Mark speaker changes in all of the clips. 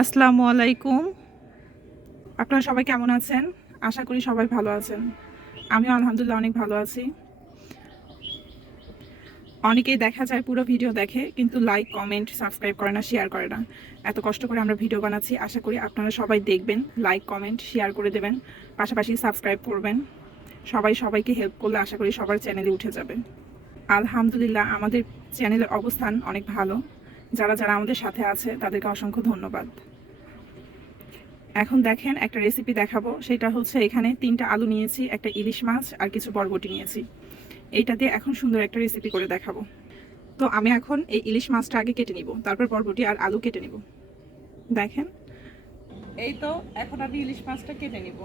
Speaker 1: আসসালামু আলাইকুম। আপনারা সবাই কেমন আছেন? আশা করি সবাই ভালো আছেন। আমিও আলহামদুলিল্লাহ অনেক ভালো আছি। অনেকেই দেখা যায় পুরো ভিডিও দেখে, কিন্তু লাইক কমেন্ট সাবস্ক্রাইব করে না শেয়ার করে না। এত কষ্ট করে আমরা ভিডিও বানাচ্ছি। আশা করি আপনারা সবাই দেখবেন লাইক কমেন্ট শেয়ার করে দেবেন, পাশাপাশি সাবস্ক্রাইব করবেন। সবাই সবাইকে হেল্প করলে আশা করি সবার চ্যানেলে উঠে যাবে। আলহামদুলিল্লাহ, আমাদের চ্যানেলের অবস্থান অনেক ভালো। যারা যারা আমাদের সাথে আছে, তাদেরকে অসংখ্য ধন্যবাদ। এখন দেখেন একটা রেসিপি দেখাবো। সেটা হচ্ছে এখানে তিনটা আলু নিয়েছি, একটা ইলিশ মাছ আর কিছু বরবটি নিয়েছি। এইটা দিয়ে এখন সুন্দর একটা রেসিপি করে দেখাবো। তো আমি এখন এই ইলিশ মাছটা আগে কেটে নিব, তারপর বরবটি আর আলু কেটে নিব। দেখেন? এই তো, এখন আমি ইলিশ মাছটা কেটে নিব।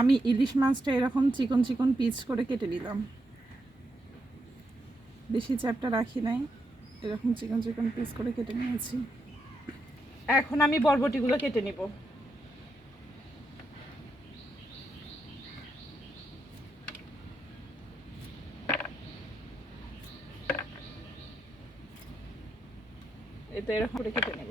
Speaker 1: আমি ইলিশ মাছটা এরকম চিকন চিকন পিস করে কেটে নিলাম। বেশি চ্যাপটা রাখি নাই, এরকম চিকন চিকন পিস করে কেটে নিয়েছি। এখন আমি বরবটিগুলো কেটে নিব। এটা এরকম করে কেটে নেব।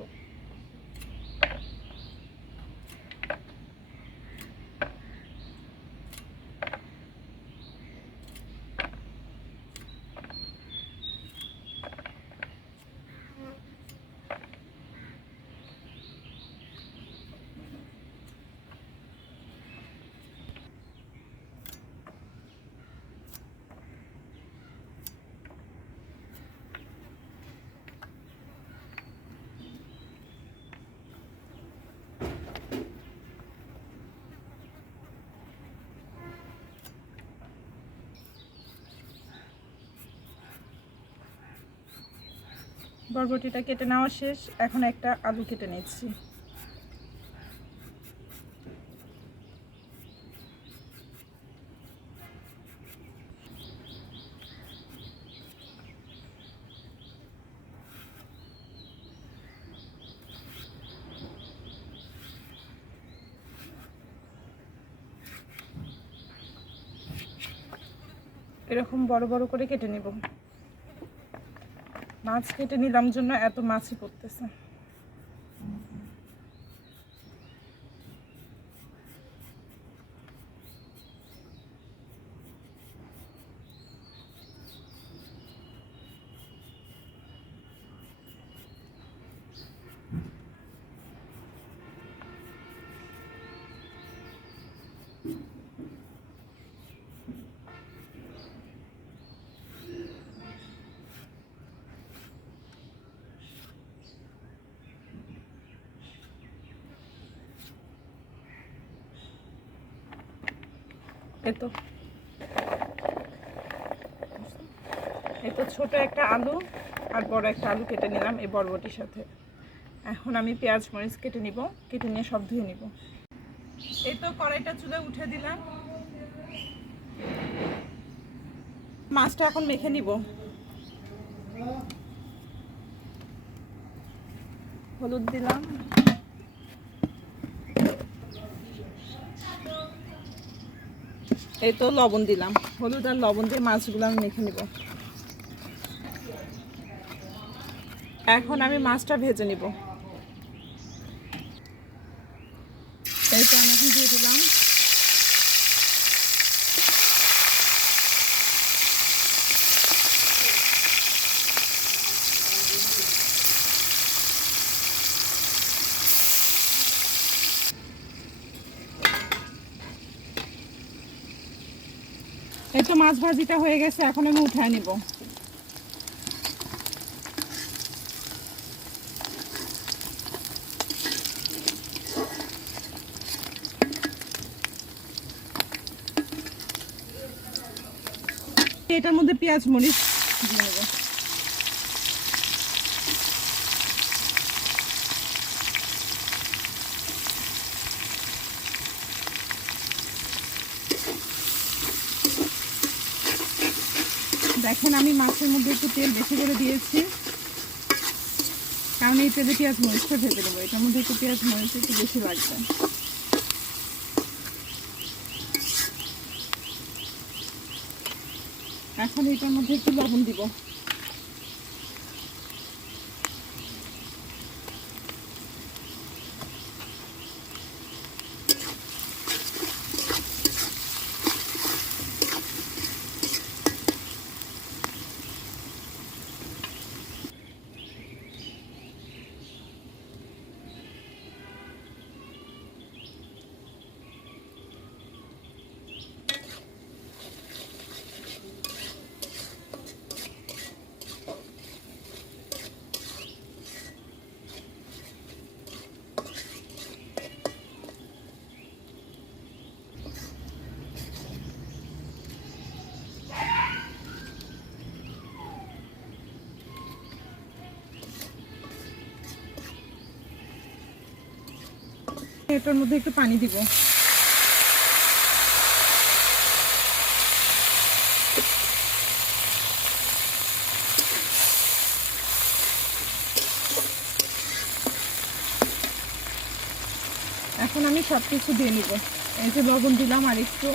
Speaker 1: বরবটিটা কেটে নেওয়া শেষ। এখন একটা আলু কেটে নিচ্ছি। এরকম বড় বড় করে কেটে নেব। মাছ কেটে নিলাম জন্য এত মাছই পড়তেছে। এতো। এতো ছোট একটা আলু আর বড় একটা আলু কেটে নিলাম এই বরবটির সাথে। এখন আমি পেঁয়াজ, মরিচ কেটে নিব, কেটে নিয়ে সব ধুয়ে নিব। এই তো কড়াইটা চুলে উঠে দিলাম। মাছটা এখন মেখে নিব। হলুদ দিলাম। এই তো লবণ দিলাম। হলুদ আর লবণ দিয়ে মাছগুলো আমি মেখে নিব। এখন আমি মাছটা ভেজে নিব এই তো আমি এখন দিয়ে দিলাম এই তো মাছ ভাজিটা হয়ে গেছে এখন আমি উঠায় নিব। এটার মধ্যে পেঁয়াজ মরিচ দিয়ে নেব দেখেন আমি মাছের মধ্যে একটু তেল বেশি করে দিয়েছি। কারণ এই তেলে পেঁয়াজ মরিচটা ভেজে নেব। এটার মধ্যে একটু পেঁয়াজ মরিচ একটু বেশি লাগবে। এখন এটার মধ্যে একটু লবণ দিব। এটার মধ্যে একটু পানি দিব। এখন আমি সব কিছু দিয়ে নিব। এই যে লবণ দিলাম আর একটু।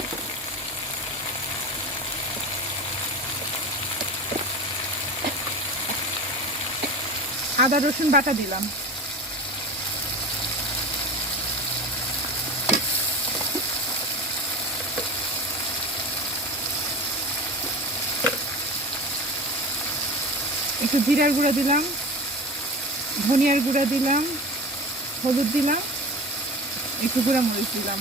Speaker 1: আদা রসুন বাটা দিলাম। একটু জিরার গুঁড়া দিলাম ধনিয়ার গুঁড়া দিলাম হলুদ দিলাম একটু গুঁড়া মরিচ দিলাম।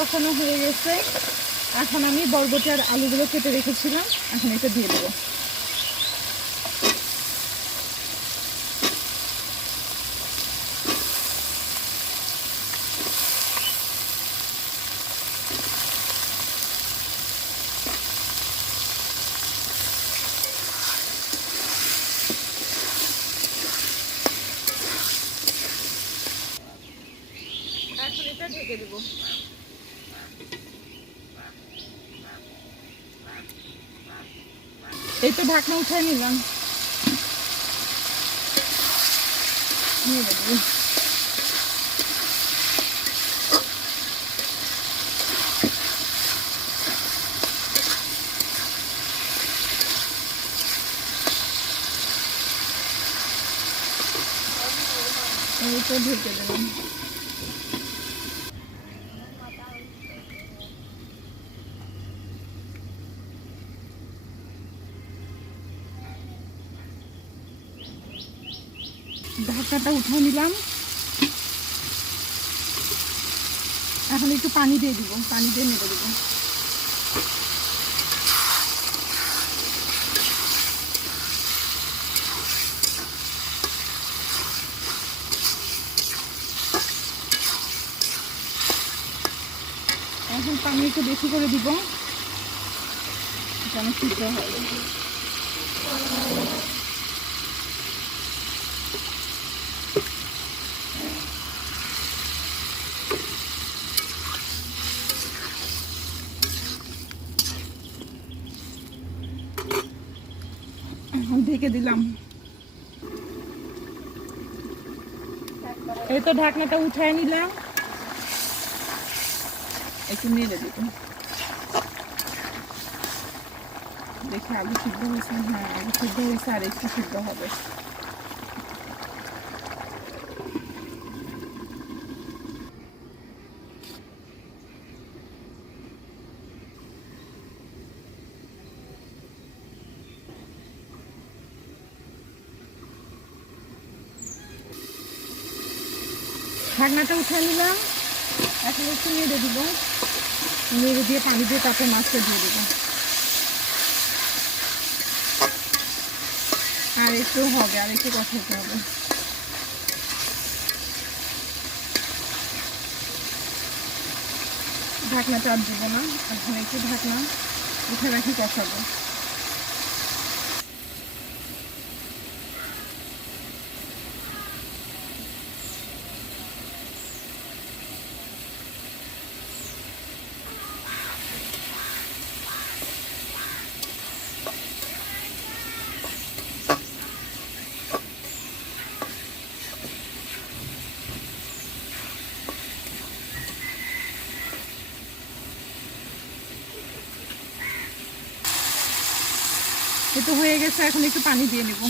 Speaker 1: কষানো হয়ে গেছে। এখন আমি বরবটি আর আলুগুলো কেটে রেখেছিলাম। এখন এটা দিয়ে দেবো। এখন এটা ঢেকে দেবো। এই তো ঢাকনা উঠাই নিলাম। এই তো ঢেকে দেবেন ঢাকাটা উঠে নিলাম। এখন একটু পানি দিয়ে দিব, পানি দিয়ে নেড়ে দেবো। এখন পানি একটু বেশি করে দিব। যেন সিদ্ধ হয় ঢেকে দিলাম। এই তো ঢাকনাটা উঠায় নিলাম। একটু নেড়ে দিব দেখে আলু সিদ্ধ হয়েছে হ্যাঁ আলু সিদ্ধ হয়েছে আর একটু সিদ্ধ হবে। রান্নাটা উঠে নিলাম। এখন একটু নেড়ে দিব। নেড়ে দিয়ে পানি দিয়ে তারপরে মাছটা দিয়ে দেবো। আর একটু হবে, আর একটু কষাতে হবে। ঢাকনাটা আর দেবো না। এখন একটু ঢাকনা উঠে রাখি কষাবো এটা হয়ে গেছে, এখন একটু পানি দিয়ে নেব।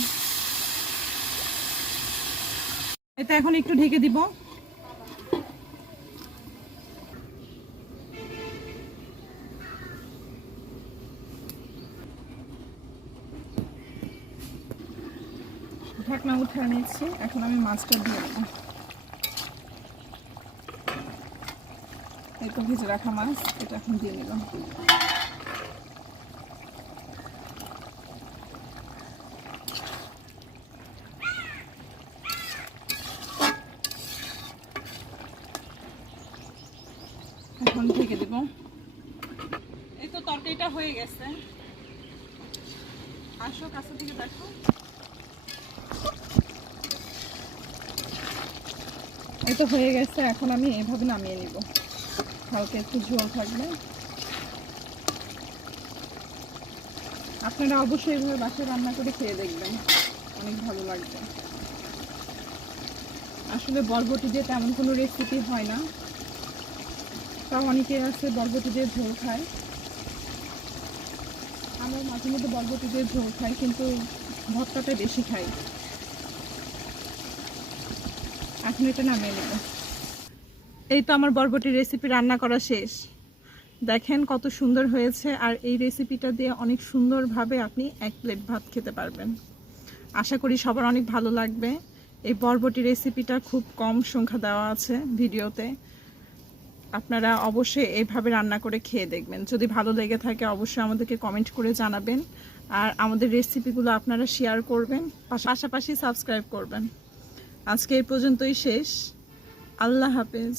Speaker 1: এটা এখন একটু ঢেকে দিব। ঢাকনা উঠে নিয়েছি, এখন আমি মাছটা দিয়ে দেবো এই তো ভেজে রাখা মাছ, এটা এখন দিয়ে নিলাম এখন ঢেকে দেব এই তো তরকারিটা হয়ে গেছে এই হয়ে গেছে, এখন আমি এভাবে নামিয়ে নিব। হালকা একটু ঝোল থাকবে। আপনারা অবশ্যই এভাবে বাসায় রান্না করে খেয়ে দেখবেন। অনেক ভালো লাগবে। আসলে বরবটি দিয়ে তেমন কোনো রেসিপি হয় না। তাও অনেকে আছে বরবটি দিয়ে ঝোল খায়। আমরা মাঝে মধ্যে বরবটি দিয়ে ঝোল খাই, কিন্তু ভর্তাটা বেশি খাই। এখন এটা নামিয়ে নেব। এই তো আমার বরবটির রেসিপি রান্না করা শেষ। দেখেন কত সুন্দর হয়েছে, আর এই রেসিপিটা দিয়ে অনেক সুন্দরভাবে আপনি এক প্লেট ভাত খেতে পারবেন। আশা করি সবার অনেক ভালো লাগবে। এই বরবটি রেসিপিটা খুব কম সংখ্যা দেওয়া আছে ভিডিওতে। আপনারা অবশ্যই এইভাবে রান্না করে খেয়ে দেখবেন। যদি ভালো লেগে থাকে, অবশ্যই আমাদেরকে কমেন্ট করে জানাবেন। আর আমাদের রেসিপিগুলো আপনারা শেয়ার করবেন পাশাপাশি সাবস্ক্রাইব করবেন। আজকে এই পর্যন্তই শেষ। আল্লাহ হাফেজ।